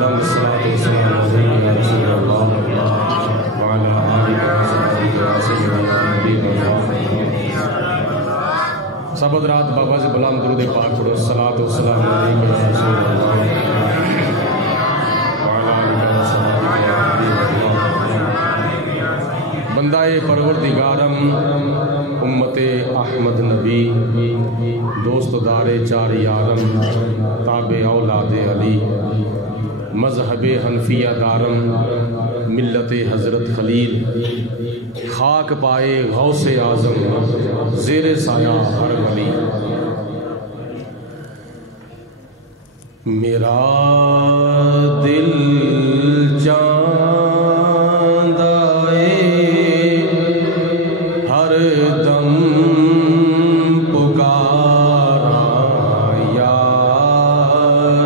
بلند الصلاۃ والسلام علیہ یا رسول اللہ وعلی آلہ وصحبہ یا سیدنا حبیبنا سب حضرات بابا سے بلند درود پاک پڑھو الصلاۃ والسلام علیہ یا رسول اللہ وعلی آلہ وصحبہ یا حبیبنا بندہ پروردگارم امت احمد نبی دوست دار چار یارم تابع اولاد علی مذہب حنفیہ دارم ملت حضرت خلیل خاک پائے غوث اعظم زیر سایہ ہر ولی میرا دل چاندہ ہر دم پکارا یا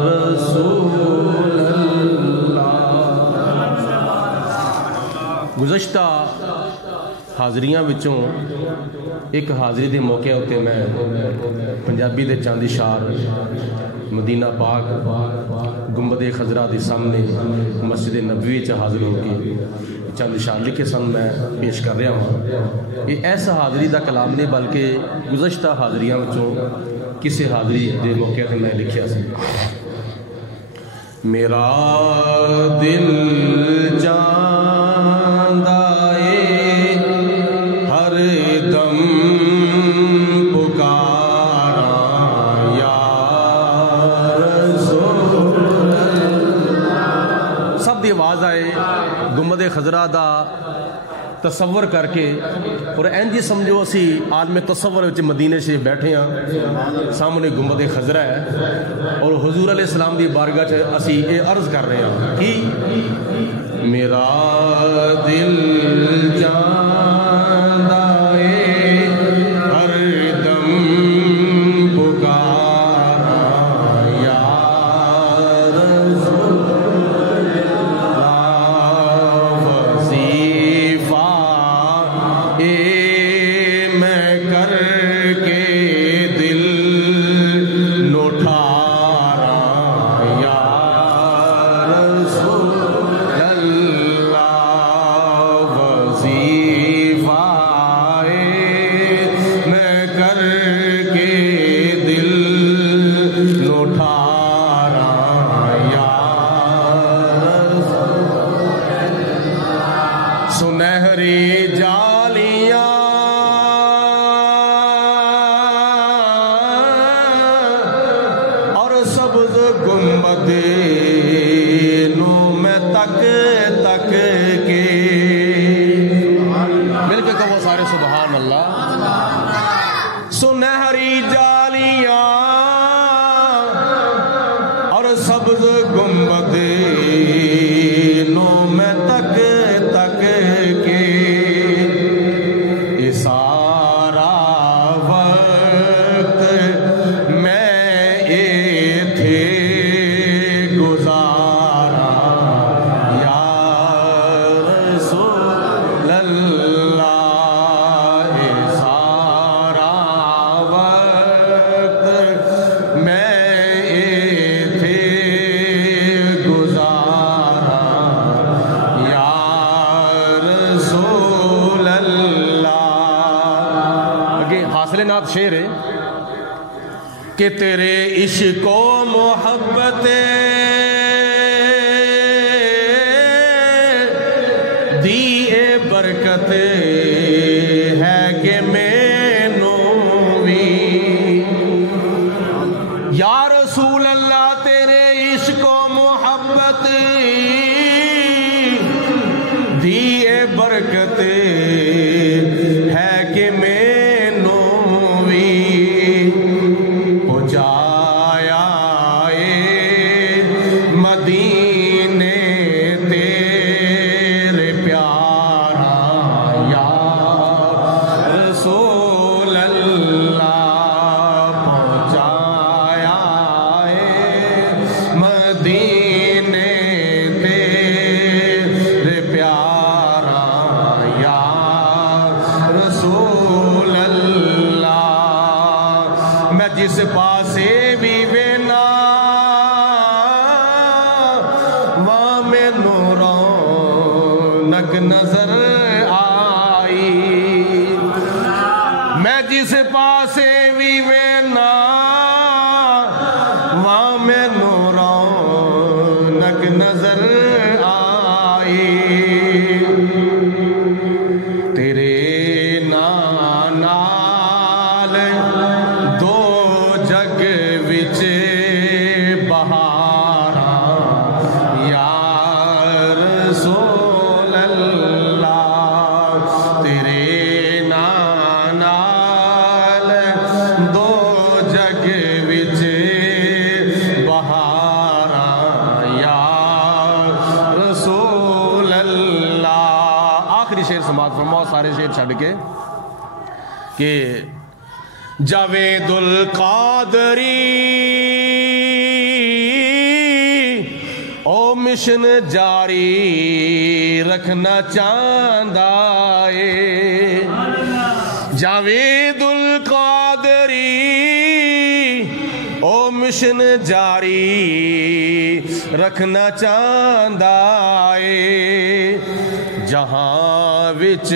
رسول اللہ۔ گزشتہ حاضریاں وچوں ایک حاضری دے موقع ہوتے میں پنجابی دے چاندی شار مدینہ پاک گنبد خضرا دے سامنے مسجد نبوی چ حاضر ہو کے چند اشعار لکھے سن میں پیش کر رہا ہوں۔ یہ ایسا حاضری دا کلام نہیں بلکہ گزشتہ حاضریاں وچوں کسی حاضری دے موقع سے میں لکھیا سی۔ میرا دل چاندہ ہر دم پکارا یا رسول اللہ۔ سب دی آواز آئے گنبد خضرا دا تصور کر کے اور اینجی سمجھو اسی عالم تصور وچ مدینے سے بیٹھے ہیں سامنے گنبد خضرا ہے اور حضور علیہ السلام دی بارگاہ چ اسی یہ عرض کر رہے ہیں کہ میرا دل چاندہ ہر دم پکارا یا رسول میں کر کے دل نوٹھارا یا رسول اللہ وظیفہ میں کر کے دل نوٹھارا یا رسول سنہری جالیاں اور سبز گنبد نو میں تک تک کے مل کے کہو سارے سبحان اللہ۔ سنہری جالیاں اور سبز گنبد نو میں تک تک کے سارا وقت میں ایتھے گزارا یا رسول اللہ سارا وقت میں ایتھے گزارا یا رسول اللہ۔ آگے حاصل نات شعر ہے کہ تیرے عشق و محبت دیئے برکت ہے کہ مینوں بھی یا رسول اللہ تیرے عشق و محبت دیئے برکت ہے کہ مینوں بھی پہنچایا مدینے تیرے پیارا یا رسول اللہ پہنچایا مدینے تیرے پیارا یا مینوں رونق نظر آئی میں جس پاسے بھی وینا وہاں مینوں رونق نظر آئی تیرے نال دو جگ وچ بہاراں یا رسول اللہ تیرے نال دو جگ وچ بہاراں یا رسول اللہ. آخری شعر سماعت فرماؤ سارے شعر چھڑ کے کہ جاوید القادری او مشن جاری رکھنا چاہندا ہے جاوید القادری او مشن جاری رکھنا چاہندا ہے جہاں وچ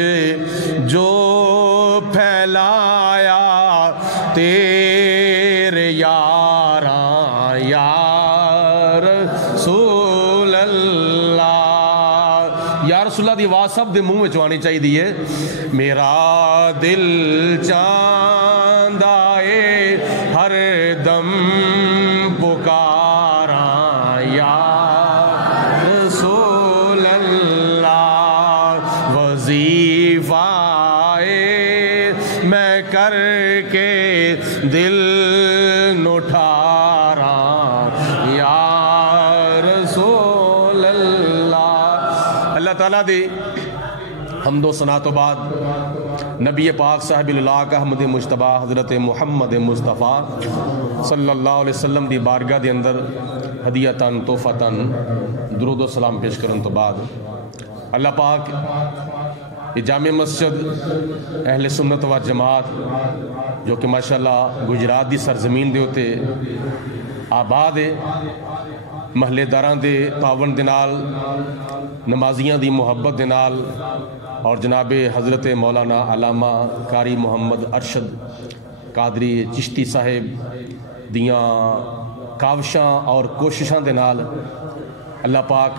جو پھیلایا تیرے یاراں یا رسول اللہ. یا رسول اللہ دی آواز سب دے منہ وچ آنی چاہیے میرا دل چاہندا اے ہر دم پکاراں یا رسول اللہ وظیفہ میں کر کے دل نٹھاراں یا رسول اللہ. اللہ تعالیٰ دی حمد و ثنا تو بعد نبی پاک صاحب اللہ احمد مجتبیٰ حضرت محمد مصطفیٰ صلی اللہ علیہ وسلم دی بارگاہ دے اندر ہدیتاً تحفتاً درود و سلام پیش کرن تو بعد اللہ پاک یہ جامع مسجد اہل سنت و جماعت جو کہ ماشاءاللہ گجرات دی سرزمین دے ہوتے آباد ہے محلے داران دے تعاون دے نال نمازیاں دی محبت دے نال اور جناب حضرت مولانا علامہ قاری محمد ارشد قادری چشتی صاحب دیاں کاوشاں اور کوششاں دے نال اللہ پاک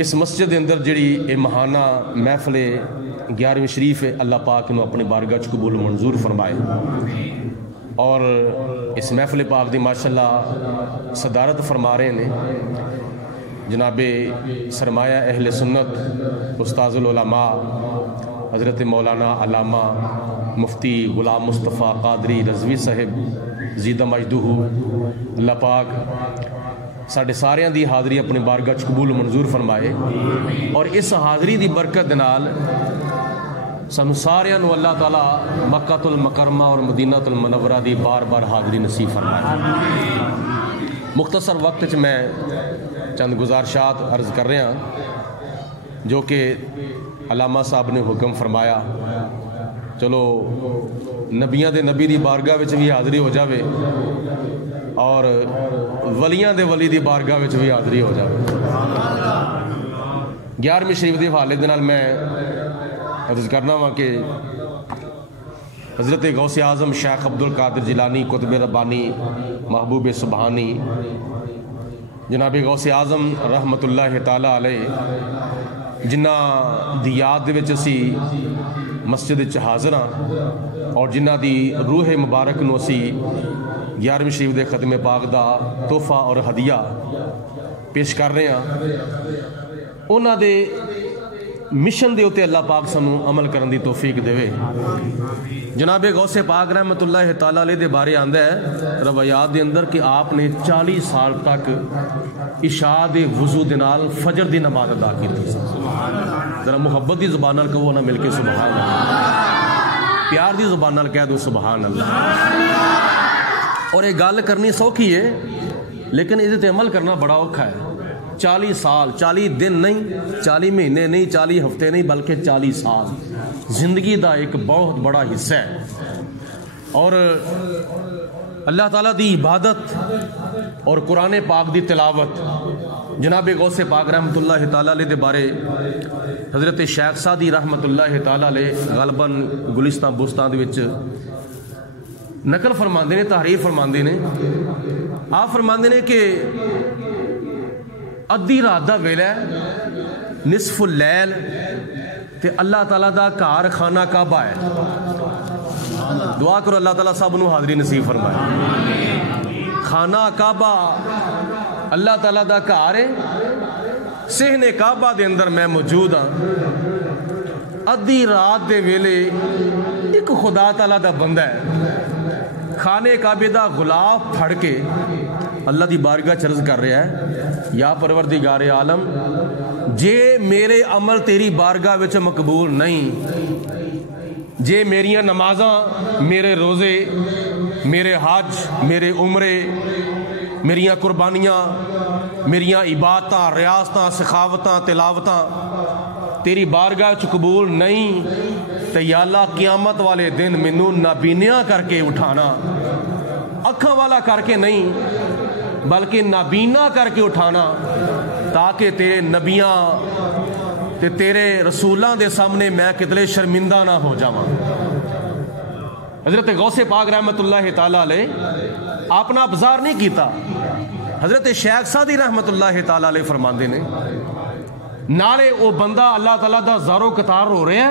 اس مسجد اندر جڑی اے مہانہ محفل 11ویں شریف ہے اللہ پاک انہوں اپنی بارگاہ قبول منظور فرمائے اور اس محفل پاک دی ماشاءاللہ صدارت فرما رہے ہیں جناب سرمایہ اہل سنت استاذ العلماء حضرت مولانا علامہ مفتی غلام مصطفیٰ قادری رضوی صاحب زیدہ مجدہ اللہ پاک ساڑھے ساریاں دی حاضری اپنی بارگاہ قبول منظور فرمائے اور اس حاضری دی برکت نال سانو ساریاں نو اللہ تعالیٰ مکہ المکرمہ اور مدینہ المنورہ دی بار بار حاضری نصیب فرمائے. مختصر وقت چ میں چند گزارشات عرض کر رہے ہیں جو کہ علامہ صاحب نے حکم فرمایا چلو نبیاں دے نبی دی بارگاہ وچ بھی حاضری ہو جاوے اور ولیاں دے ولی دی بارگاہ وچ بھی حاضری ہو جاوے. 11ویں شریف دے حوالے دے نال میں عرض کرنا ہوا کہ حضرت غوث اعظم شیخ عبدالقادر جیلانی قطب ربانی محبوب سبحانی جناب غوث اعظم رحمت اللہ تعالیٰ علیہ جنہ دی یاد دے وچ اسی مسجد وچ حاضر ہاں اور جنہ دی روح مبارک نو اسی 11ویں شریف دے ختم پاک دا تحفہ اور ہدیہ پیش کر رہے ہیں انہاں دے مشن دے ہوتے اللہ پاک سنو عمل کرن دی توفیق دے. جناب غوث پاک رحمت اللہ تعالیٰ علیہ دے بارے آندہ ہے روایات دے اندر کہ آپ نے 40 سال تک عشاء دے وضو دے نال فجر دی نماز ادا کی تھی. ذرا محبت دی زبان نال کہو نہ مل کے سبحان اللہ, پیار دی زبان نال کہہ دو سبحان اللہ. اور یہ گل کرنی سوکھی ہے لیکن اس تے عمل کرنا بڑا اوکھا ہے. 40 سال 40 دن نہیں 40 مہینے نہیں 40 ہفتے نہیں بلکہ 40 سال زندگی دا ایک بہت بڑا حصہ ہے. اور اللہ تعالیٰ دی عبادت اور قرآن پاک دی تلاوت جناب غوث پاک رحمت اللہ تعالیٰ علیہ دے بارے حضرت شیخ سعدی رحمت اللہ تعالیٰ علیہ غالباً گلستان بستان دے وچ نقل فرماندے نے، تحریر فرماندے نے. آپ فرماندے نے کہ ادھی رات دا ویلا ہے، نصف اللیل، تے اللہ تعالیٰ دا گھر خانہ کعبہ ہے. دعا کرو اللہ تعالیٰ سب نو حاضری نصیب فرمائے. خانہ کعبہ اللہ تعالیٰ دا گھر ہے، صحن کعبہ دے اندر میں موجود ہاں. ادھی رات دے ویلے ایک خدا تعالیٰ دا بندہ ہے خانے کعبے دا غلاف پھڑ کے اللہ دی بارگاہ چرز کر رہا ہے، یا پروردگار عالم جے میرے عمل تیری بارگاہ وچ مقبول نہیں، جے میریاں نمازاں، میرے روزے، میرے حج، میرے عمرے، میریاں قربانیاں، میریاں عبادتاں، ریاستاں، سخاوتاں، تلاوتاں تیری بارگاہ وچ قبول نہیں، تے یا اللہ قیامت والے دن مینوں نابینیاں کر کے اٹھانا، اکھاں والا کر کے نہیں بلکہ نابینا کر کے اٹھانا، تاکہ تیرے نبیاں تے تیرے رسولاں دے سامنے میں کتنے شرمندہ نہ ہو جاواں. حضرت غوث پاک رحمت اللہ تعالیٰ علیہ اپنا ابزار نہیں کیتا. حضرت شیخ سعدی رحمت اللہ تعالیٰ علیہ فرماندے نے نالے او بندہ اللہ تعالیٰ دا زارو قطار ہو رہا ہے،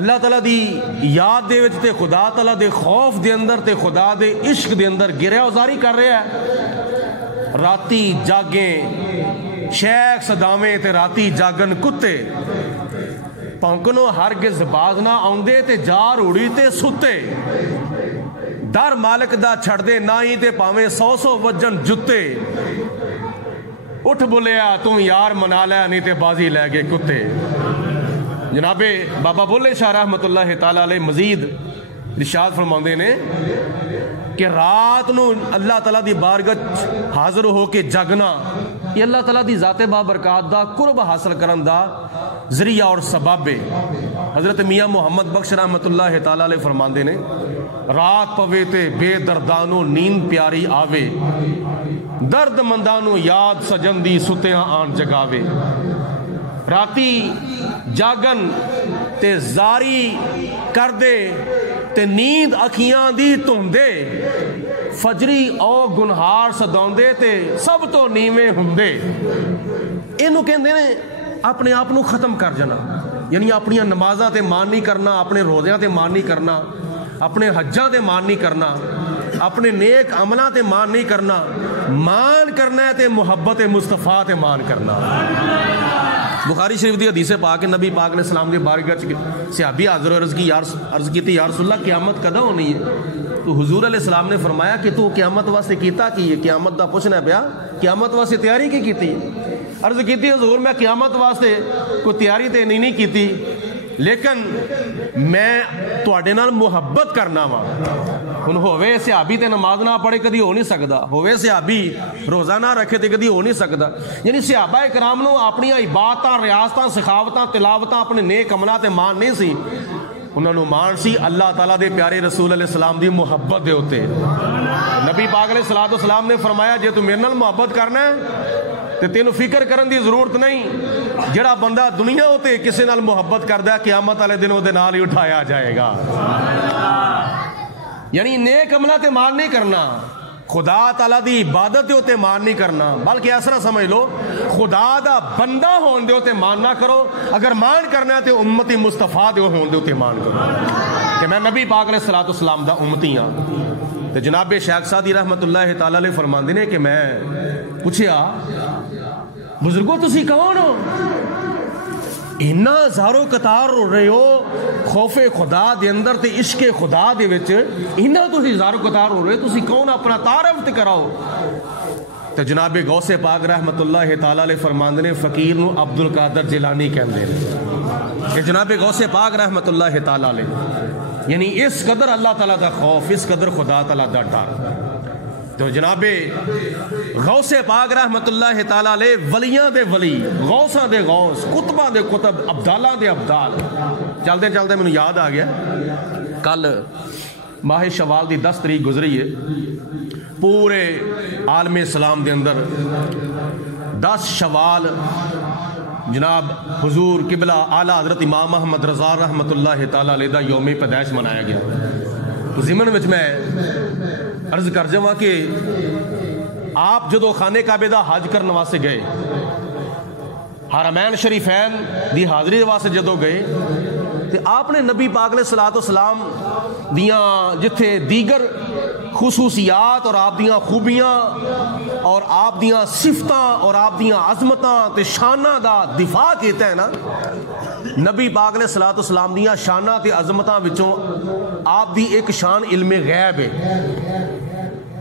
اللہ تعالیٰ دی یاد دے وچ تے خدا تعالیٰ دے خوف دے اندر تے خدا دے عشق دے اندر گریا ازاری کر رہا ہے. راتی جاگیں شیخ صدامیں تے راتی جاگن کتے، پونکنو ہرگز باز نہ آؤندے تے جار اڑی تے ستے، در مالک دا چھڑ دے نہ ہی تے پاویں 100 وجن جتے، اٹھ بولیا تم یار منا لیا نہیں تے بازی لے گئے کتے. جناب بابا بولے شاہ رحمت اللہ تعالیٰ علیہ مزید ارشاد فرماندے نے کہ رات نو اللہ تعالیٰ دی بارگاہ حاضر ہو کے جاگنا یہ اللہ تعالیٰ دی ذات بابرکات دا قرب حاصل کرن دا ذریعہ اور سبب ہے. حضرت میاں محمد بخش رحمت اللہ تعالیٰ علیہ فرماندے نے رات پوے تے بے دردانو نیند پیاری آوے، درد مندانو یاد سجن دی ستیاں آن جگاوے. راتی جاگن تے زاری کر دے تے نیند اکھیاں دی تندے، فجری او گنہار سداؤندے تے سب تو نیویں ہوندے. اینو کہندے نے اپنے آپ نو ختم کر جانا، یعنی اپنی نمازاں تے مان نہیں کرنا، اپنے روزیاں تے مان نہیں کرنا، اپنے حجاں تے مان نہیں کرنا، اپنے نیک عملاں تے مان نہیں کرنا. مان کرنا ہے تے محبت مصطفیٰ تے مان کرنا. بخاری شریف دی حدیث پاک نبی پاک نے سلام دے بارگاہ چ صحابی حاضر عرض کی عرض کیتی یا رسول اللہ قیامت کداں ہونی ہے؟ تو حضور علیہ السلام نے فرمایا کہ تو قیامت واسطے کیتا کی ہے؟ قیامت دا پوچھنا پیا قیامت واسطے تیاری کی کیتی؟ عرض کیتی حضور میں قیامت واسطے کوئی تیاری تے نہیں کیتی، لیکن میں تواڈے نال محبت کرنا وا. ہن ہووے صحابی تے نماز نہ پڑھے کدی ہو نہیں سکدا، ہووے صحابی روزہ نہ رکھے تے کدی ہو نہیں سکدا. یعنی صحابہ کرام نو اپنی عبادتاں، ریاستاں، سخاوتاں، تلاوتاں، اپنے نیک عملاں تے مان نہیں سی، انہاں نو مان سی اللہ تعالیٰ دے پیارے رسول علیہ السلام دی محبت دے اوتے. نبی پاک علیہ الصلوۃ والسلام نے فرمایا جے تو میرے نال محبت کرنا ہے تے تینوں فکر کرن دی ضرورت نہیں، جڑا بندہ دنیا ہوتے کسی نال محبت کردا ہے قیامت والے دن اودے نال ہی اٹھایا جائے گا. یعنی نیک عملاں تے مان نہیں کرنا، خدا تعالیٰ دی عبادت دے ہوتے مان نہیں کرنا، بلکہ ایسا سمجھ لو خدا دا بندہ ہون دے ہوتے مان نہ کرو. اگر مان کرنا ہے تے امتی مصطفیٰ دے ہون دے ہوتے مان کرو کہ میں نبی پاک علیہ الصلوۃ والسلام دا امتی ہاں. تے جناب شیخ سعدی رحمت اللہ تعالیٰ علیہ فرماندے نے کہ میں پوچھیا بزرگو تسی کون ہو؟ اینا زارو قطار ہو رہے ہو خوف خدا دے اندر تے عشق خدا دے وچ، اینا تسی زارو قطار ہو رہے تسی کون؟ اپنا تعارف تے کراؤ. تے جناب غوث پاک رحمت اللہ تعالیٰ علیہ فرماندے نے فقیر نو عبد القادر جیلانی کہندے نے کہ جناب غوث پاک رحمت اللہ تعالیٰ علیہ یعنی اس قدر اللہ تعالیٰ دا خوف، اس قدر خدا تعالیٰ دا ڈر. تو جناب غوث پاک رحمت اللہ تعالیٰ علیہ ولیاں دے ولی، غوثاں دے غوث، قطباں دے قطب، ابدالاں دے ابدال. چلتے چلتے مینوں یاد آ گیا کل ماہ شوال دی 10 تاریخ گزری ہے پورے عالم اسلام دے اندر 10 شوال جناب حضور قبلہ اعلیٰ حضرت امام محمد رضا رحمۃ اللہ تعالیٰ علیہ دا یوم پیدائش منایا گیا. ضمن وچ میں عرض کر جاواں کہ آپ جدو خانہ کعبے دا حج کرنے واسطے گئے، حرمین شریفین دی حاضری واسطے جدو گئے تو آپ نے نبی پاک علیہ الصلوۃ والسلام دیاں جتھے دیگر خصوصیات اور آپ دیاں خوبیاں اور آپ دیاں صفتاں اور آپ دیاں عظمتاں تے شاناں دا دفاع کیتا ہے نا، نبی پاک علیہ الصلوۃ والسلام دیاں شاناں تے عظمتاں وچوں آپ دی ایک شان علم غیب ہے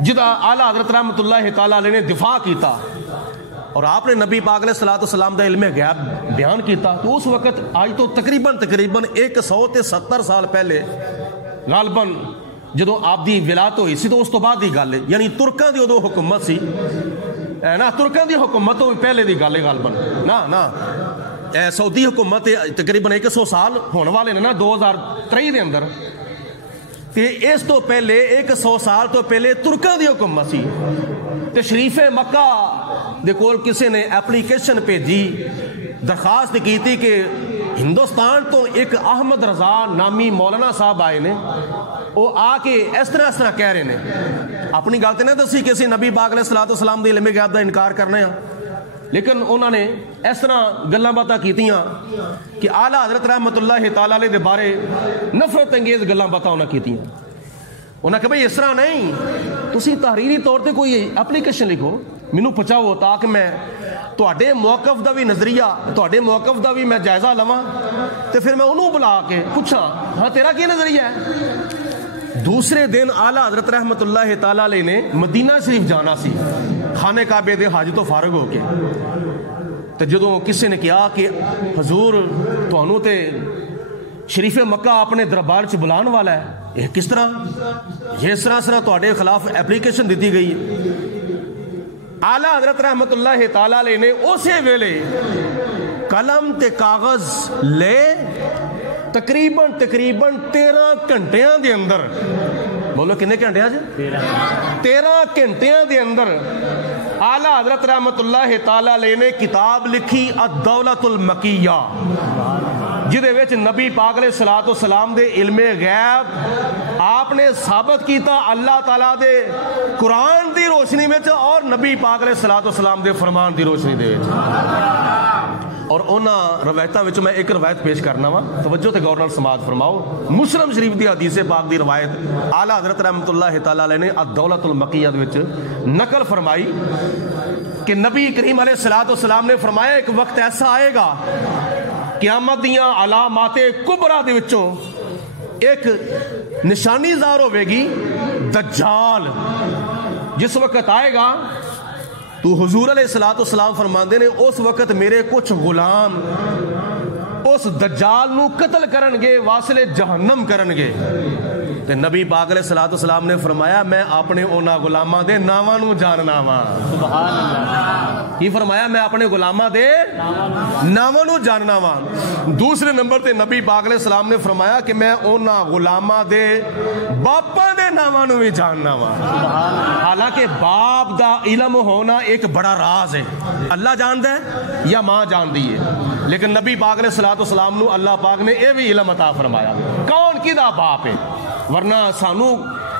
جدا اعلیٰ حضرت رحمۃ اللہ تعالیٰ علیہ نے دفاع کیتا اور آپ نے نبی پاک علیہ الصلوۃ والسلام دا علم غیب بیان کیتا. تو اس وقت آج تو تقریباً 170 سال پہلے غالباً جدو آپ دی ولادت ہوئی سی تو اس تو بعد دی گل ہے، یعنی ترکاں دی ادو حکومت سی نا، ترکاں دی حکومت تو پہلے دی گل ہے غالباً نا سعودی حکومت تقریباً 100 سال ہونے والے نا 2023 دے اندر، تے اس تو پہلے 100 سال تو پہلے ترکاں دی حکومت سی. تے شریف مکہ دے کول کسی نے اپلیکیشن بھیجی، درخواست کی تھی کہ ہندوستان تو ایک احمد رضا نامی مولانا صاحب آئے نے، وہ آ کے اس طرح کہہ رہے ہیں، اپنی گل تے نہیں دسی کہ اسی نبی پاک علیہ الصلوۃ والسلام دے علم غیب دا انکار کرنے ہاں، لیکن انہوں نے اس طرح گلاں باتاں کیتیاں کہ اعلیٰ حضرت رحمۃ اللہ تعالیٰ علیہ دے بارے نفرت انگیز گلاں باتاں انہاں کیتیاں. انہاں کہ بھئی اس طرح نہیں، تسی تحریری طور تے کوئی اپلیکیشن لکھو مینوں پہنچاؤ تاکہ میں تواڈے موقف دا بھی نظریہ تواڈے موقف دا بھی میں جائزہ لواں تے پھر میں انہوں بلا کے پوچھاں ہاں تیرا کی نظریہ ہے. دوسرے دن اعلیٰ حضرت رحمۃ اللہ تعالیٰ علیہ نے مدینہ شریف جانا سی خانہ کعبے دے حج تو فارغ ہو کے، تو جدوں کسی نے کہا کہ حضور تانوں تے شریف مکہ اپنے دربار چ بلان والا ہے، یہ کس طرح، یہ اس طرح تواڈے خلاف اپلیکیشن دیتی گئی. اعلیٰ حضرت رحمۃ اللہ تعالیٰ علیہ نے اسی ویلے قلم تے کاغذ لے تقریباً 13 گھنٹیاں دے اندر، بولو کنے گھنٹیاں جی 13 گھنٹیاں دے اندر اعلیٰ حضرت رحمۃ اللہ تعالیٰ علیہ نے کتاب لکھی الدولۃ المکیہ، جدے وچ نبی پاک علیہ الصلوۃ والسلام دے علم غیب آپ نے ثابت کیتا اللہ تعالیٰ دے قرآن دی روشنی وچ اور نبی پاک علیہ الصلوۃ والسلام دے فرمان دی روشنی دے وچ. اور انہاں روایتاں وچ میں ایک روایت پیش کرنا وا، توجہ تے غور نال سماعت فرماؤ. مسلم شریف دی حدیث پاک دی روایت اعلیٰ حضرت رحمۃ اللہ تعالیٰ علیہ نے الدولۃ المکیہ وچ نقل فرمائی کہ نبی کریم علیہ الصلوۃ والسلام نے فرمایا ایک وقت ایسا آئے گا قیامت دیاں علامات کبریٰ دے وچوں ایک نشانی ظاہر ہوے گی، دجال. جس وقت آئے گا تو حضور علیہ الصلوۃ والسلام فرماندے نے اس وقت میرے کچھ غلام اس دجال نو قتل کرن گے، واصل جہنم کرن گے. تے نبی پاک علیہ الصلوۃ والسلام نے فرمایا میں اپنے انہاں غلاماں دے ناواں نو جاننا وا. سبحان اللہ. کی فرمایا میں اپنے غلاماں دے ناواں نو جاننا وا. دوسرے نمبر تے نبی پاک علیہ السلام نے فرمایا کہ میں انہاں غلاماں دے باپاں دے ناواں نو بھی جاننا وا. حالانکہ باپ دا علم ہونا ایک بڑا راز ہے، اللہ جاندا ہے یا ماں جاندی ہے، لیکن نبی پاک علیہ الصلوۃ والسلام نو اللہ پاک نے اے بھی علم عطا فرمایا کون کدا باپ ہے. ورنہ سانو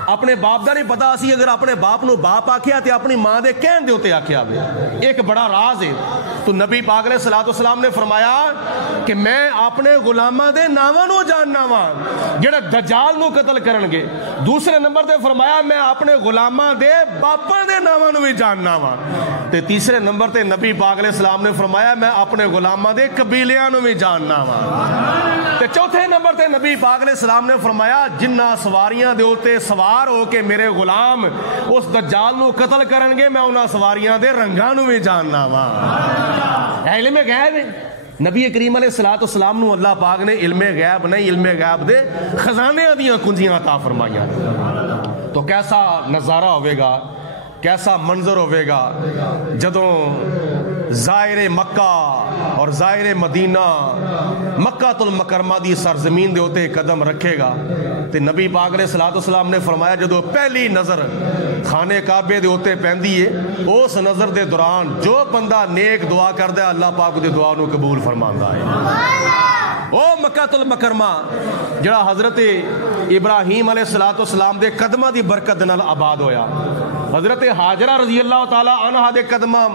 اپنے باپ دا نہیں پتا، اسی اگر اپنے باپ نو باپ آکھیا تے اپنی ماں دے کہن دے اوتے آکھیا وے، ایک بڑا راز ہے. تو نبی پاک علیہ الصلوۃ والسلام نے فرمایا کہ میں اپنے غلاماں دے ناواں نو جاننا وا جڑے دجال نو قتل کرن گے. دوسرے نمبر تے فرمایا میں اپنے غلاماں دے باپاں دے ناواں نو بھی جاننا وا. تے تیسرے نمبر تے نبی پاک علیہ السلام نے فرمایا میں اپنے غلاماں دے قبیلیاں نو بھی جاننا وا. تے چوتھے نمبر تے نبی پاک علیہ السلام نے فرمایا جنہ سواریاں دے اوتے سوار ہو کے میرے غلام اس دجال نو قتل کرن گے میں انہاں سواریاں دے رنگاں نو بھی جاننا وا. علم غیب ہے. نبی کریم علیہ الصلوۃ والسلام نو اللہ پاک نے علم غیب نہیں علم غیب دے خزانے دیاں کنجیاں عطا فرمائیاں. تو کیسا نظارہ ہوئے گا، کیسا منظر ہوئے گا جدوں زائر مکہ اور زائر مدینہ مکہ المکرمہ دی سرزمین دے ہوتے قدم رکھے گا تے نبی پاک علیہ الصلوۃ والسلام نے فرمایا جدو پہلی نظر خانے کعبے دے ہوتے پیندی ہے اس نظر دے دوران جو بندہ نیک دعا کردا ہے اللہ پاک دی دعا نو قبول فرماندا ہے۔ او مکہ المکرمہ جڑا حضرت ابراہیم علیہ الصلوۃ والسلام دے قدماں دی برکت نال آباد ہویا، حضرت ہاجرہ رضی اللہ تعالی عنہا دے قدماں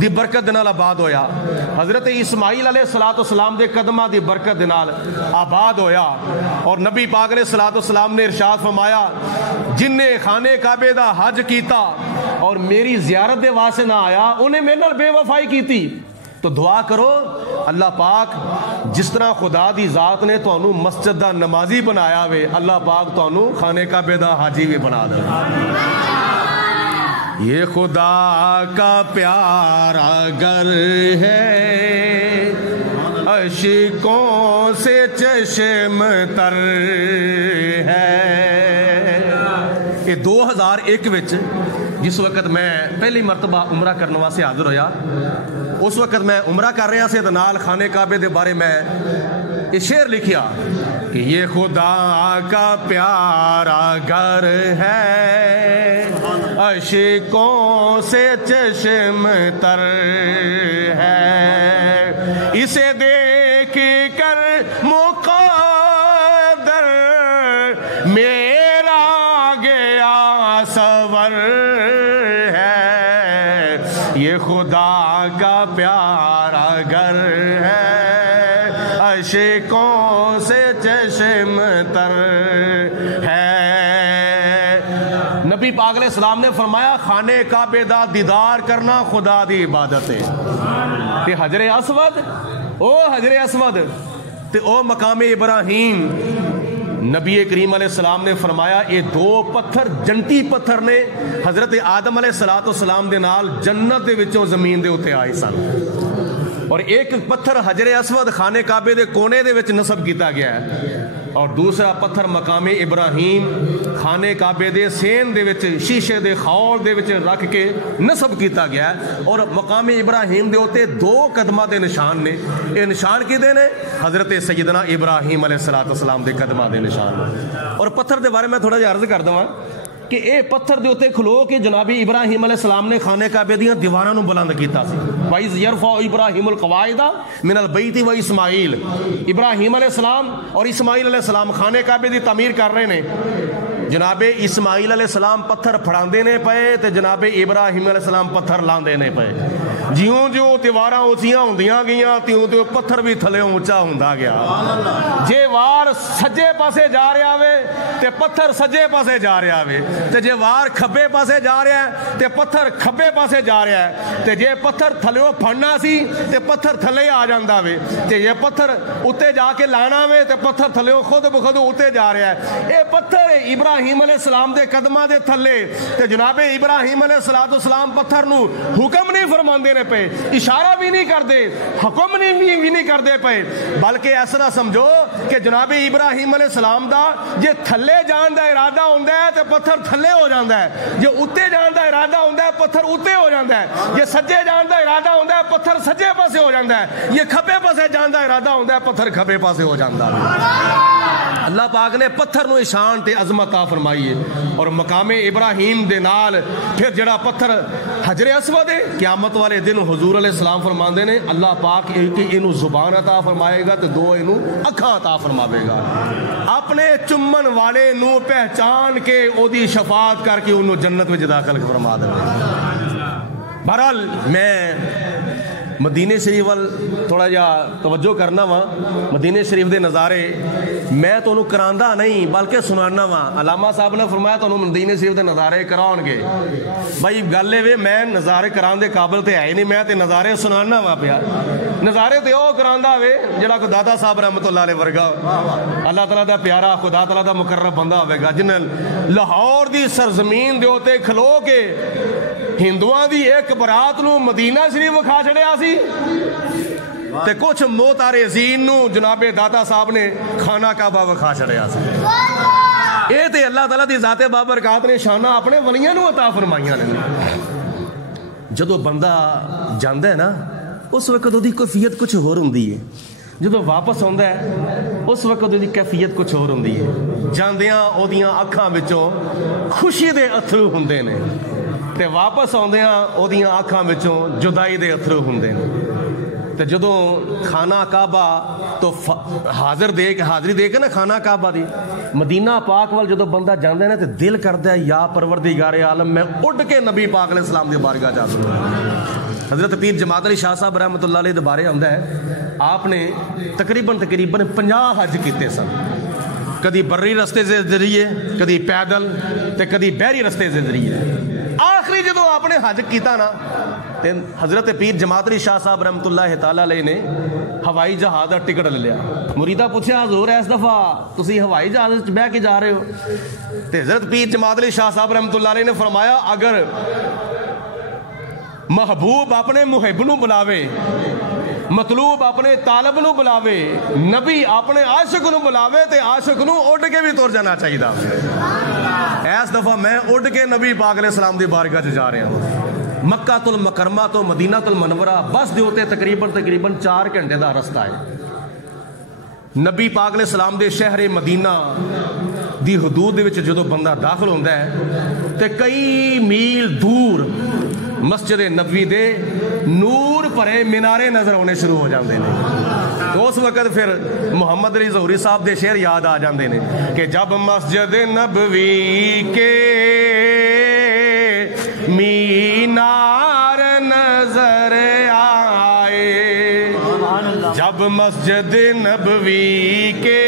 دی برکت نال آباد ہویا، حضرت اسماعیل علیہ الصلوۃ والسلام دے قدماں دی برکت نال آباد ہویا، اور نبی پاک علیہ الصلوۃ والسلام نے ارشاد فرمایا جن نے خانے کعبے دا حج کیتا اور میری زیارت دے واسطے نہ آیا انہیں میرے نال بے وفائی کیتی۔ تو دعا کرو اللہ پاک جس طرح خدا دی ذات نے تانوں مسجد دا نمازی بنایا وے اللہ پاک تانوں خانے کعبے دا حاجی بھی بنا دے۔ یہ خدا کا پیارا گھر ہے عشقوں سے چشم تر ہے۔ یہ 2001 وچ جس وقت میں پہلی مرتبہ عمرہ کرنے واسطے حاضر ہویا اس وقت میں عمرہ کر رہا سے نال خانے کعبے دے بارے میں یہ شعر لکھیا کہ یہ خدا کا پیارا گھر ہے عشقوں سے چشم تر ہے، اسے دیکھ کر مقدر میرا گیا سور ہے، یہ خدا کا پیارا گھر ہے عشقوں سے چشم تر ہے۔ نبی پاک علیہ السلام نے فرمایا خانے کعبے دا دیدار کرنا خدا دی عبادت ہے تے حجر اسود حجر اسود تے او مقام ابراہیم نبی کریم علیہ السلام نے فرمایا یہ دو پتھر جنتی پتھر نے حضرت آدم علیہ الصلوۃ والسلام دے نال جنت دے وچوں زمین دے اوتے آئے سن، اور ایک پتھر حجر اسود خانے کعبے دے کونے دے وچ نصب کیتا گیا ہے، اور دوسرا پتھر مقام ابراہیم خانے کعبے دے سین دے وچ شیشے دے خول دے وچ رکھ کے نصب کیتا گیا ہے، اور مقام ابراہیم دے ہوتے دو قدماں دے نشان نے، یہ نشان کدے نے؟ حضرت سیدنا ابراہیم علیہ الصلوۃ والسلام دے قدماں دے نشان۔ اور پتھر دے بارے میں تھوڑا جہا عرض کر دواں کہ اے پتھر دے اوتے کھلو کے جناب ابراہیم علیہ السلام نے خانے کعبے دیاں دیواراں نوں بلند کیتا سی۔ وَإِذْ يَرْفَعُ إِبْرَاهِيمُ الْقَوَاعِدَ مِنَ الْبَيْتِ وَإِسْمَاعِيلُ، ابراہیم علیہ السلام اور اسماعیل علیہ السلام خانے کعبے دی تعمیر کر رہے نے، جناب اسماعیل علیہ السلام پتھر پھڑاندے نے پئے تے جناب ابراہیم علیہ السلام پتھر لاندے نے پئے، جیوں جو دیواراں اونچیاں ہوندیاں گئیاں تیوں تیوں پتھر بھی تھلے اونچا ہوندا گیا۔ جے وار سجے پاسے جا رہا وے تے پتھر سجے پاسے جا رہا وے، تے جے وار کھبے پاسے جا رہا ہے تے پتھر کھبے پاسے جا رہا ہے، تے جے پتھر تھلیوں پھڑنا سی تے پتھر تھلے آ جاندا وے، تے یہ پتھر اتے جا کے لانا وے تے پتھر تھلیوں خود بخود اتے جا رہا ہے۔ اے پتھر ابراہیم علیہ السلام دے قدماں دے تھلے تے جناب ابراہیم علیہ الصلوۃ والسلام پتھر نو حکم نہیں فرماندے نے پے، اشارہ بھی نہیں کردے، حکم بھی نہیں کردے پے، بلکہ ایسا سمجھو کہ جناب ابراہیم علیہ السلام دا جے تھلے جان دا ارادہ ہوندا ہے تے پتھر تھلے ہو جاندا ہے، جے اتے جان دا ارادہ ہوندا ہے پتھر اتے ہو جاندا ہے، جے سجے جان دا ارادہ ہوندا ہے پتھر سجے پاسے ہو جاندا ہے، یہ کھبے پاسے جان دا ارادہ ہوندا ہے پتھر کھبے پاسے ہو جاندا ہے۔ اللہ پاک نے پتھر نو شان تے عظمت عطا فرمائی ہے، اور مقام ابراہیم دے نال پھر جڑا پتھر حجر اسود ہے قیامت والے دن حضور علیہ السلام فرماندے نے اللہ پاک اینو زبان عطا فرمائے گا تے دو اینو اکھاں عطا فرماوے گا، اپنے چمن والے نو پہچان کے او دی شفاعت کر کے انہوں جنت وچ داخل فرما دے۔ بہرحال میں مدینے شریف وال تھوڑا جا توجہ کرنا وا، مدینے شریف دے نظارے میں تو انہوں کراندا نہیں بلکہ سنانا وا۔ علامہ صاحب نے فرمایا تو انہوں مدینے شریف دے نظارے کران گے، بھائی گل اے میں نظارے کران دے قابل تے ہے نہیں، میں تے نظارے سنانا وا پیا، نظارے تے او کراندا وے جڑا کو دادا صاحب رحمت اللہ علیہ ورگا اللہ تعالیٰ دا پیارا خدا تعالیٰ دا مقرب بندہ ہوئے گا، جنہیں لاہور دی سرزمین دے ہوتے کھلو کے ہندوؤں دی ایک برات نو مدینہ شریف وکھا چھڑیا سی تے کچھ موتارزین نو جناب داتا صاحب نے خانہ کعبہ وکھا چھڑیا سی۔ اے تے اللہ تعالیٰ دی ذات بابرکات نے شانہ اپنے ولیاں نو عطا فرمائیاں نے۔ جدو بندہ جاندہ ہے نا اس وقت ਉਹਦੀ ਕੈਫੀਅਤ ਕੁਝ ਹੋਰ ਹੁੰਦੀ ਹੈ ਜਦੋਂ ਵਾਪਸ ਆਉਂਦਾ ਹੈ ਉਸ ਵਕਤ ਉਹਦੀ ਕੈਫੀਅਤ ਕੁਝ ਹੋਰ ਹੁੰਦੀ ਹੈ ਜਾਂਦਿਆਂ ਉਹਦੀਆਂ ਅੱਖਾਂ ਵਿੱਚੋਂ ਖੁਸ਼ੀ ਦੇ ਅਥਰੂ ਹੁੰਦੇ ਨੇ ਤੇ ਵਾਪਸ ਆਉਂਦਿਆਂ ਉਹਦੀਆਂ ਅੱਖਾਂ ਵਿੱਚੋਂ ਜੁਦਾਈ ਦੇ ਅਥਰੂ ਹੁੰਦੇ ਨੇ ਤੇ ਜਦੋਂ ਖਾਨਾ ਕਾਬਾ ਤੋਂ ਹਾਜ਼ਰੀ ਦੇ ਕੇ ਨਾ ਖਾਨਾ ਕਾਬਾ ਦੀ ਮਦੀਨਾ ਪਾਕ ਵੱਲ ਜਦੋਂ ਬੰਦਾ ਜਾਂਦਾ ਨਾ ਤੇ ਦਿਲ ਕਰਦਾ ਯਾ ਪਰਵਰਦੀਗਾਰ ਆਲਮ ਮੈਂ ਉੱਡ ਕੇ ਨਬੀ ਪਾਕ ਅਲੈਹਿ ਸਲਾਮ ਦੀ ਬਾਰਗਾਹ ਜਾ ਸਕਦਾ حضرت پیر جماعت علی شاہ صاحب رحمۃ اللہ علیہ دے بارے آتا ہے آپ نے تقریباً 50 حج کیتے سن کدی بری رستے کے ذریعے کدی پیدل تے کدی بحری رستے کے ذریعے آخری جدو آپ نے حج کیتا نا تے حضرت پیر جماعت علی شاہ صاحب رحمۃ اللہ تعالی علیہ نے ہوائی جہاز کا ٹکٹ لے لیا مریدہ پوچھا حضور اس دفعہ تسی ہوائی جہاز بہ کے جا رہے ہو تے حضرت پیر جماعت علی شاہ صاحب رحمۃ اللہ علیہ نے فرمایا اگر محبوب اپنے محب نو بلاوے مطلوب اپنے طالب نو بلاوے نبی اپنے عاشق نو بلاوے تے عاشق نو اڑ کے بھی تر جانا چاہیے اس دفعہ میں اڑ کے نبی پاک علیہ السلام دی بارگاہ جا رہا ہوں مکہ المکرمہ تو مدینہ المنورہ بس دے ہوتے تقریباً 4 گھنٹے دا رستہ ہے نبی پاک علیہ السلام دے شہر مدینہ دی حدود دے وچ جدو بندہ داخل ہوندا ہے تے کئی میل دور مسجد نبوی دے نور بھرے مینارے نظر ہونے شروع ہو جاندے نے تو اس وقت پھر محمد علی ظہوری صاحب دے شعر یاد آ جاندے نے کہ جب مسجد نبوی کے مینار نظر آئے جب مسجد نبوی کے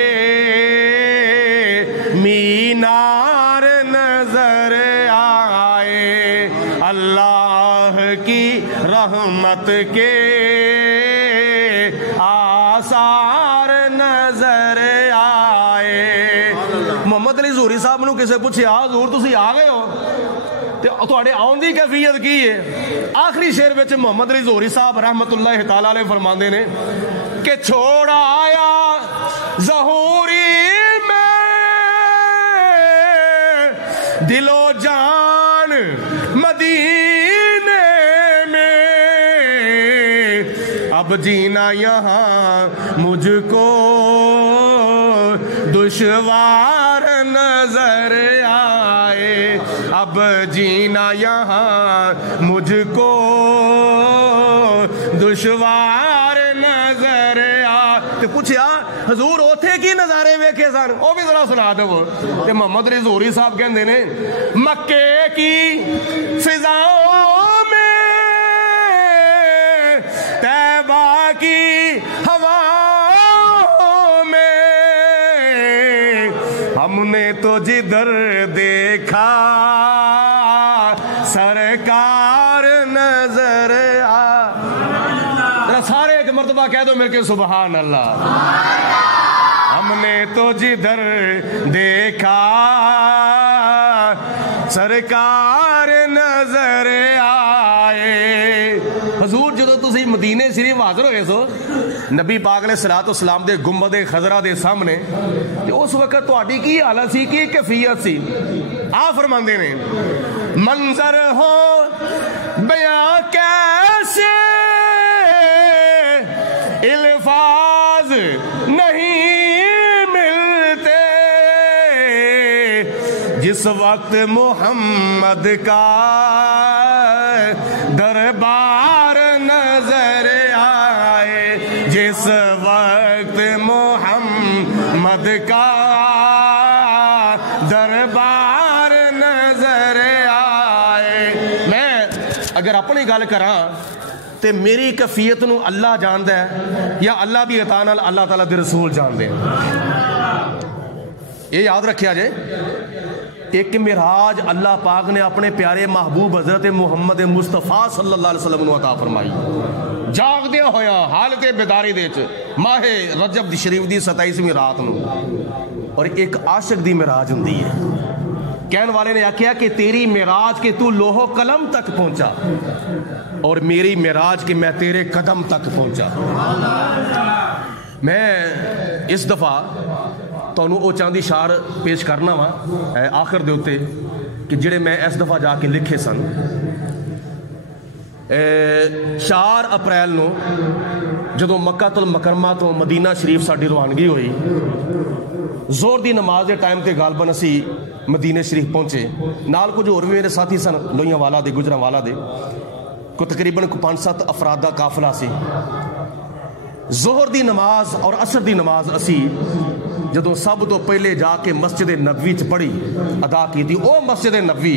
مینار نظر آئے اللہ کی رحمت کے آثار نظر آئے محمد علی ظہوری صاحب نو کسے پوچھیا حضور تسی آ گئے ہو تے تواڈے آن دی کیفیت کی ہے آخری شعر وچ محمد علی ظہوری صاحب رحمت اللہ تعالی علیہ فرماندے نے کہ چھوڑ آیا ظہوری دل و جان مدینے میں اب جینا یہاں مجھ کو دشوار نظر آئے اب جینا یہاں مجھ کو دشوار نظر آئے پوچھیا حضور اوتھے کی نظارے ویکھے سن او بھی ذرا سنا دو تے محمد علی ظہوری صاحب کہندے نے مکے کی فضاؤں میں طیبہ کی ہواؤں میں ہم نے تو جدھر دیکھا سرکار نظر سارے ایک مرتبہ کہہ دو میرے کے سبحان اللہ ہم نے تو جدھر دیکھا سرکار نظر آئے حضور جدو تسی مدینے شریف حاضر ہوئے سو نبی پاک علیہ الصلوۃ والسلام دے گنبد خضرا دے سامنے تے اس وقت تہاڈی کی حالت سی کی کیفیت سی آ فرماندے نے منظر ہو بیاں کیسے الفاظ نہیں ملتے جس وقت محمد کا دربار نظر آئے جس وقت محمد کا دربار نظر آئے میں اگر اپنی گل کراں تے میری کیفیت نو اللہ جاندا ہے یا اللہ دی عطا نال اللہ تعالیٰ دے رسول جاندے ہیں یہ یاد رکھیا جے ایک معراج اللہ پاک نے اپنے پیارے محبوب حضرت محمد مصطفیٰ صلی اللہ علیہ وسلم نو عطا فرمائی جاگ دیا ہویا حالت بیداری دے چ ماہ رجب دی شریف دی 27ویں رات نو اور ایک عاشق دی معراج ہوندی ہے کہنے والے نے کہا کہ تیری معراج کے تو لوح و قلم تک پہنچا اور میری معراج کے میں تیرے قدم تک پہنچا میں اس دفعہ تانوں او چاندی شعر پیش کرنا وا آخر دے اوتے کہ جڑے میں اس دفعہ جا کے لکھے سن 4 ਅਪ੍ਰੈਲ ਨੂੰ ਜਦੋਂ ਮੱਕਾਤੁਲ ਮੁਕਰਮਾ ਤੋਂ ਮਦੀਨਾ ਸ਼ਰੀਫ ਸਾਡੀ ਰਵਾਨਗੀ ਹੋਈ, ਜ਼ੋਰ ਦੀ ਨਮਾਜ਼ ਦੇ ਟਾਈਮ ਤੇ ਗਾਲਬਨ ਅਸੀਂ ਮਦੀਨੇ ਸ਼ਰੀਫ ਪਹੁੰਚੇ। ਨਾਲ ਕੁਝ ਹੋਰ ਵੀ ਮੇਰੇ ਸਾਥੀ ਸਨ, ਲੋਹੀਆਂਵਾਲਾ ਦੇ, ਗੁਜਰਾਂਵਾਲਾ ਦੇ, ਕੋਈ ਤਕਰੀਬਨ 5-7 ਅਫਰਾਦ ਦਾ ਕਾਫਲਾ ਸੀ। ਜ਼ੋਹਰ ਦੀ ਨਮਾਜ਼ ਔਰ ਅਸਰ ਦੀ ਨਮਾਜ਼ ਅਸੀਂ ਜਦੋਂ ਸਭ ਤੋਂ ਪਹਿਲੇ ਜਾ ਕੇ ਮਸਜਿਦ ਨਬਵੀ 'ਚ ਪੜ੍ਹੀ, ਅਦਾ ਕੀਤੀ। ਉਹ ਮਸਜਿਦ ਨਬਵੀ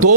2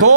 2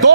2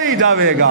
ਹੀ ਜਾਵੇਗਾ।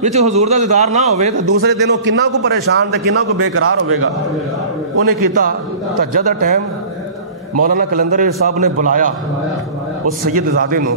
ਵਿੱਚ ਹਜ਼ੂਰ ਦਾ ਦੀਦਾਰ ਨਾ ਹੋਵੇ ਤਾਂ ਦੂਸਰੇ ਦਿਨ ਉਹ ਕਿੰਨਾ ਕੁ ਪਰੇਸ਼ਾਨ ਤੇ ਕਿੰਨਾ ਕੁ ਬੇਕਰਾਰ ਹੋਵੇਗਾ। ਉਹਨੇ ਕੀਤਾ ਤਹੱਜੁਦ ਦਾ ਟਾਈਮ ਮੌਲਾਨਾ ਕਲੰਦਰ ਸਾਹਿਬ ਨੇ ਬੁਲਾਇਆ ਉਸ ਸੈਯਦਜ਼ਾਦੇ ਨੂੰ,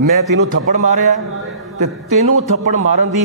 ਮੈਂ ਤੈਨੂੰ ਥੱਪੜ ਮਾਰਿਆ ਤੇ ਤੈਨੂੰ ਥੱਪੜ ਮਾਰਨ ਦੀ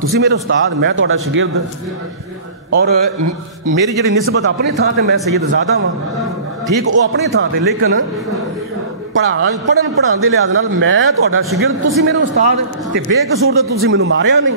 ਤੁਸੀਂ ਮੇਰੇ ਉਸਤਾਦ, ਮੈਂ ਤੁਹਾਡਾ ਸ਼ਾਗਿਰਦ, ਔਰ ਮੇਰੀ ਜਿਹੜੀ ਨਿਸਬਤ ਆਪਣੀ ਥਾਂ ਤੇ ਮੈਂ ਸੈਯਦਜ਼ਾਦਾ ਵਾਂ, ਠੀਕ ਉਹ ਆਪਣੀ ਥਾਂ ਤੇ, ਲੇਕਿਨ ਪੜ੍ਹਨ ਪੜ੍ਹਾਉਣ ਦੇ ਲਿਹਾਜ਼ ਨਾਲ ਮੈਂ ਤੁਹਾਡਾ ਸ਼ਾਗਿਰਦ, ਤੁਸੀਂ ਮੇਰੇ ਉਸਤਾਦ, ਤੇ ਬੇਕਸੂਰ ਤਾਂ ਤੁਸੀਂ ਮੈਨੂੰ ਮਾਰਿਆ ਨਹੀਂ,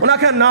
ਉਹਨਾਂ ਆਖਿਆ ਨਾ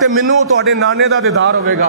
ਤੇ ਮੈਨੂੰ ਤੁਹਾਡੇ ਨਾਨੇ ਦਾ ਦੀਦਾਰ ਹੋਵੇਗਾ,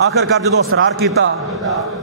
ਆਖਰਕਾਰ ਜਦੋਂ ਅਸਰਾਰ ਕੀਤਾ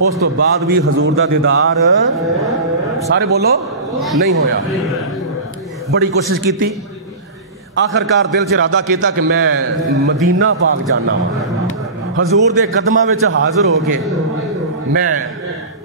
ਉਸ ਤੋਂ ਬਾਅਦ ਵੀ ਹਜ਼ੂਰ ਦਾ ਦੀਦਾਰ ਸਾਰੇ ਬੋਲੋ ਨਹੀਂ ਹੋਇਆ। ਬੜੀ ਕੋਸ਼ਿਸ਼ ਕੀਤੀ, ਆਖਰਕਾਰ ਦਿਲ 'ਚ ਇਰਾਦਾ ਕੀਤਾ ਕਿ ਮੈਂ ਮਦੀਨਾ ਪਾਕ ਜਾਣਾ ਵਾ, ਹਜ਼ੂਰ ਦੇ ਕਦਮਾਂ ਵਿੱਚ ਹਾਜ਼ਰ ਹੋ ਕੇ ਮੈਂ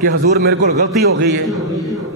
ਕਿ ਹਜ਼ੂਰ ਮੇਰੇ ਕੋਲ ਗਲਤੀ ਹੋ ਗਈ ਹੈ,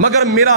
ਮਗਰ ਮੇਰਾ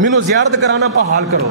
ਮੈਨੂੰ ਜ਼ਿਆਰਤ ਕਰਾਉਣਾ ਬਹਾਲ ਕਰੋ,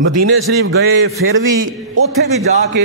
ਮਦੀਨੇ ਸ਼ਰੀਫ ਗਏ, ਫਿਰ ਵੀ ਉੱਥੇ ਵੀ ਜਾ ਕੇ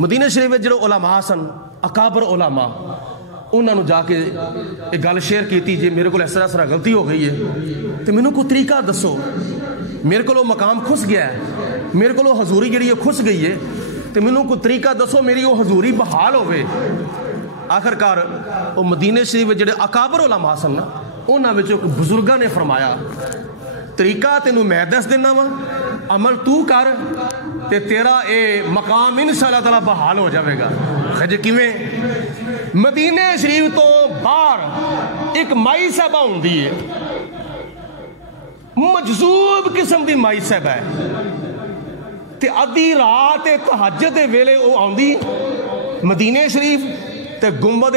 ਮਦੀਨੇ ਸ਼ਰੀਫ ਵਿੱਚ ਜਿਹੜੇ ਉਲਮਾ ਸਨ, ਅਕਾਬਰ ਉਲਮਾ, ਉਹਨਾਂ ਨੂੰ ਜਾ ਕੇ ਇਹ ਗੱਲ ਸ਼ੇਅਰ ਕੀਤੀ ਜੇ ਮੇਰੇ ਕੋਲ ਇਸ ਤਰ੍ਹਾਂ ਗਲਤੀ ਹੋ ਗਈ ਹੈ ਤੇ ਮੈਨੂੰ ਕੋਈ ਤਰੀਕਾ ਦੱਸੋ, ਮੇਰੇ ਕੋਲ ਉਹ ਮਕਾਮ ਖੁੱਸ ਗਿਆ ਹੈ, ਮੇਰੇ ਕੋਲ ਉਹ ਹਜ਼ੂਰੀ ਜਿਹੜੀ ਖੁੱਸ ਗਈ ਹੈ, ਤੇ ਮੈਨੂੰ ਕੋਈ ਤਰੀਕਾ ਦੱਸੋ ਮੇਰੀ ਉਹ ਹਜ਼ੂਰੀ ਬਹਾਲ ਹੋਵੇ। ਆਖਰਕਾਰ ਉਹ ਮਦੀਨੇ ਸ਼ਰੀਫ ਵਿੱਚ ਜਿਹੜੇ ਅਕਾਬਰ ਉਲਮਾ ਸਨ ਨਾ, ਉਹਨਾਂ ਵਿੱਚੋਂ ਇੱਕ ਬਜ਼ੁਰਗਾਂ ਨੇ ਫਰਮਾਇਆ ਤਰੀਕਾ ਤੈਨੂੰ ਮੈਂ ਦੱਸ ਦਿੰਦਾ ਵਾ, ਅਮਲ ਤੂੰ ਕਰ ਤੇ ਤੇਰਾ ਇਹ ਮਕਾਮ ਇਨਸ਼ਾਅੱਲਾਹ ਤਾਲਾ ਬਹਾਲ ਹੋ ਜਾਵੇਗਾ। ਖਜ ਕਿਵੇਂ? ਮਦੀਨੇ ਸ਼ਰੀਫ ਤੋਂ ਬਾਹਰ ਇੱਕ ਮਾਈ ਸਾਹਿਬਾ ਹੁੰਦੀ ਹੈ, ਮਜਜ਼ੂਬ ਕਿਸਮ ਦੀ ਮਾਈ ਸਾਹਿਬਾ ਹੈ, ਤੇ ਅੱਧੀ ਰਾਤ ਤੇ ਤਹੱਜੁਦ ਦੇ ਵੇਲੇ ਉਹ ਆਉਂਦੀ ਮਦੀਨੇ ਸ਼ਰੀਫ ਤੇ ਗੁੰਬਦ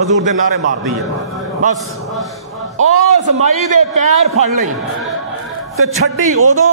ਹਜ਼ੂਰ ਦੇ ਨਾਰੇ ਮਾਰਦੀ ਹੈ। ਬਸ ਉਸ ਮਾਈ ਦੇ ਪੈਰ ਫੜ ਲਈ ਤੇ ਛੱਡੀ ਉਦੋਂ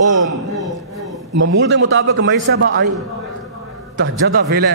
ਉਹ ਮਾਮੂਲ ਦੇ ਮੁਤਾਬਕ ਮਾਈ ਸਾਹਿਬਾ ਆਈ, ਤਹੱਜੁਦ ਦਾ ਵੇਲਾ ਹੈ,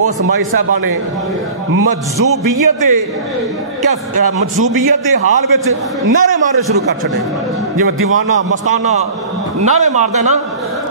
ਉਸ ਮਾਈ ਸਾਹਿਬਾ ਨੇ ਮਜਜ਼ੂਬੀਅਤ ਦੇ ਹਾਲ ਵਿੱਚ ਨਾਰੇ ਮਾਰਨੇ ਸ਼ੁਰੂ ਕਰ ਛੱਡੇ, ਜਿਵੇਂ ਦੀਵਾਨਾ ਮਸਤਾਨਾ ਨਾਰੇ ਮਾਰਦਾ ਨਾ,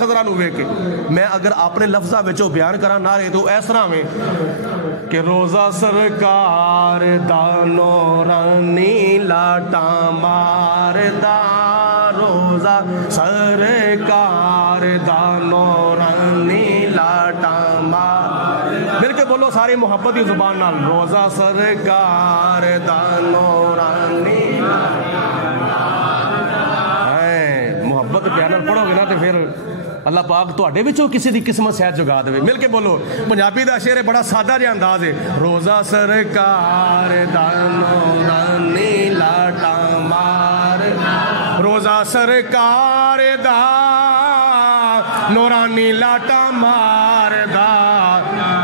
ਖਜ਼ਰਾ ਨੂੰ ਵੇਖ ਕੇ। ਮੈਂ ਅਗਰ ਆਪਣੇ ਲਫ਼ਜ਼ਾਂ ਵਿੱਚੋਂ ਬਿਆਨ ਕਰਾਂ ਨਾਰੇ ਤੋਂ ਇਸ ਤਰ੍ਹਾਂ ਵੇ ਕਿ ਰੋਜ਼ਾ ਸਰਕਾਰ ਦਾ ਨੂਰਾਨੀ ਲਾਟਾਂ ਮਾਰਦਾ, ਰੋਜ਼ਾ ਸਰਕਾਰ ਦਾ ਨੂਰਾਨੀ ਲਾਟਾਂ ਮਾਰ, ਮਿਲ ਕੇ ਬੋਲੋ ਸਾਰੀ ਮੁਹੱਬਤ ਦੀ ਜ਼ੁਬਾਨ ਨਾਲ, ਰੋਜ਼ਾ ਸਰਕਾਰ ਦਾ ਨੂਰਾਨੀ। ਮੁਹੱਬਤ ਪਿਆਰ ਨਾਲ ਪੜੋਗੇ ਨਾ ਤੇ ਫਿਰ ਅੱਲਾਹ ਪਾਕ ਤੁਹਾਡੇ ਵਿੱਚੋਂ ਕਿਸੇ ਦੀ ਕਿਸਮਤ ਸਹਿਤ ਜੁਗਾ ਦੇਵੇ। ਮਿਲ ਕੇ ਬੋਲੋ, ਪੰਜਾਬੀ ਦਾ ਸ਼ੇਰ ਹੈ, ਬੜਾ ਸਾਦਾ ਜਿਹਾ ਅੰਦਾਜ਼ ਹੈ, ਰੋਜ਼ਾ ਸਰਕਾਰ ਦਾ ਨੂਰਾਨੀ ਲਾਟਾਂ ਮਾਰ, ਰੋਜ਼ਾ ਸਰਕਾਰ ਦਾ ਨੂਰਾਨੀ ਲਾਟਾਂ ਮਾਰਦਾ,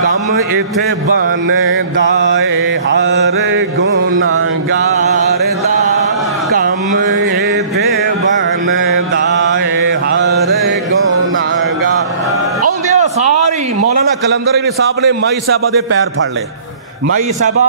ਕੰਮ ਇੱਥੇ ਬਣਦਾ ਏ ਹਰ ਗੁਨਾਹਗਾਰ ਦਾ, ਕੰਮ ਇੱਥੇ ਬਣਦਾ ਏ ਹਰ ਗੁਨਾਹਗਾਰ। ਆਉਂਦੇ ਸਾਰੀ ਮੌਲਾਨਾ ਕਲੰਦਰ ਸਾਹਿਬ ਨੇ ਮਾਈ ਸਾਹਿਬਾ ਦੇ ਪੈਰ ਫੜ ਲਏ, ਮਾਈ ਸਾਹਿਬਾ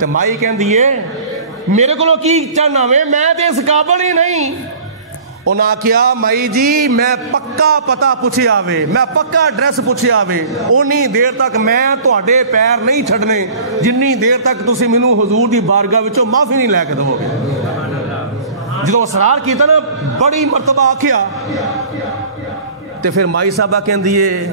ਤੇ ਮਾਈ ਕਹਿੰਦੀ ਏ ਮੇਰੇ ਕੋਲੋਂ ਕੀ ਚਾਹਨਾ ਵੇ, ਮੈਂ ਤੇ ਇਸ ਕਾਬਲ ਹੀ ਨਹੀਂ। ਉਹਨਾਂ ਆਖਿਆ ਮਾਈ ਜੀ ਮੈਂ ਪੱਕਾ ਪਤਾ ਪੁੱਛਿਆ ਵੇ, ਮੈਂ ਪੱਕਾ ਐਡਰੈਸ ਪੁੱਛਿਆ ਵੇ, ਉਨੀ ਦੇਰ ਤੱਕ ਮੈਂ ਤੁਹਾਡੇ ਪੈਰ ਨਹੀਂ ਛੱਡਣੇ ਜਿੰਨੀ ਦੇਰ ਤੱਕ ਤੁਸੀਂ ਮੈਨੂੰ ਹਜ਼ੂਰ ਦੀ ਬਾਰਗਾਹ ਵਿੱਚੋਂ ਮਾਫੀ ਨਹੀਂ ਲੈ ਕੇ ਦਿਓਗੇ। ਜਦੋਂ ਇਸਰਾਰ ਕੀਤਾ ਨਾ, ਬੜੀ ਮਰਤਬਾ ਆਖਿਆ, ਤੇ ਫਿਰ ਮਾਈ ਸਾਹਿਬਾ ਕਹਿੰਦੀ ਏ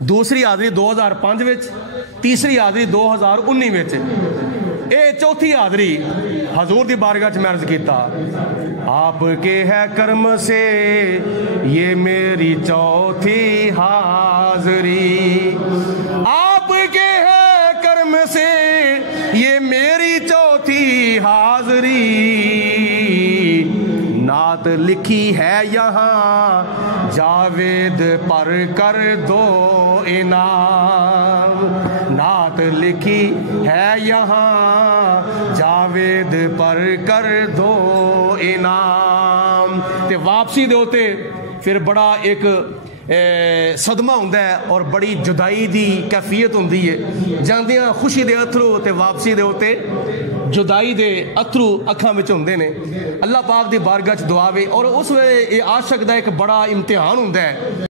دوسری حاضری 2005 وچ، تیسری حاضری 2019 وچ، اے چوتھی حاضری حضور دی بارگاہ میں عرض کیتا آپ کے ہے کرم سے یہ میری چوتھی حاضری، آپ کے ہے کرم سے یہ میری چوتھی حاضری، نعت لکھی ہے یہاں جاوید پر کر دو انعام، نعت لکھی ہے یہاں جاوید پر کر دو انعام۔ تے واپسی دے ہوتے پھر بڑا ایک صدمہ ہوندہ ہے اور بڑی جدائی دی کیفیت ہوندی ہے، جاندیاں خوشی دے اتھرو تے واپسی دے ہوتے جدائی دے اتھرو اکھاں وچ ہوندے نے۔ اللہ پاک دی بارگاہ وچ دعا وے، اور اس ویلے عاشق دا ایک بڑا امتحان ہوندہ ہے۔